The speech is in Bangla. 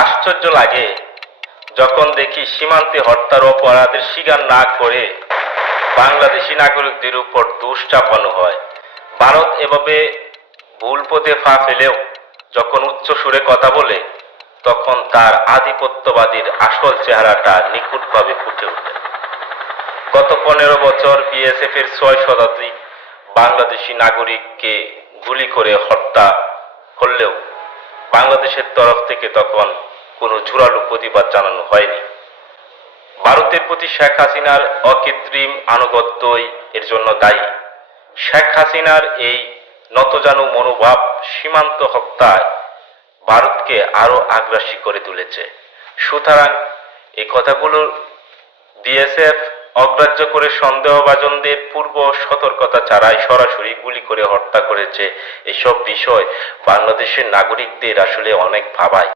আশ্চর্য লাগে যখন দেখি সীমান্তে হত্যার অপরাধের স্বীকার না করে বাংলাদেশি নাগরিকদের উপর দোষ চাপানো হয়। ভারত এভাবে ভুল পথে পা ফেলেও যখন উচ্চ সুরে কথা বলে, তখন তার আধিপত্যবাদীর আসল চেহারাটা নিখুঁতভাবে ফুটে ওঠে। গত 15 বছর বিএসএফ এর 6 শতাধিক বাংলাদেশি নাগরিককে গুলি করে হত্যা করলেও বাংলাদেশের তরফ থেকে তখন কোনো জোরালো প্রতিবাদ জানানো হয়নি। ভারতের প্রতি শেখ হাসিনার অকৃত্রিম আনুগত্যই এর জন্য দায়ী। শেখ হাসিনার এই নতজানু মনোভাব সীমান্ত হত্যায় ভারতকে আরো আগ্রাসী করে তুলেছে। সুতরাং এই কথাগুলো বিএসএফ অগ্রাহ্য করে সন্দেহভাজনদের পূর্ব সতর্কতা ছাড়াই সরাসরি গুলি করে হত্যা করেছে, এসব বিষয় বাংলাদেশের নাগরিকদের আসলে অনেক ভাবায়।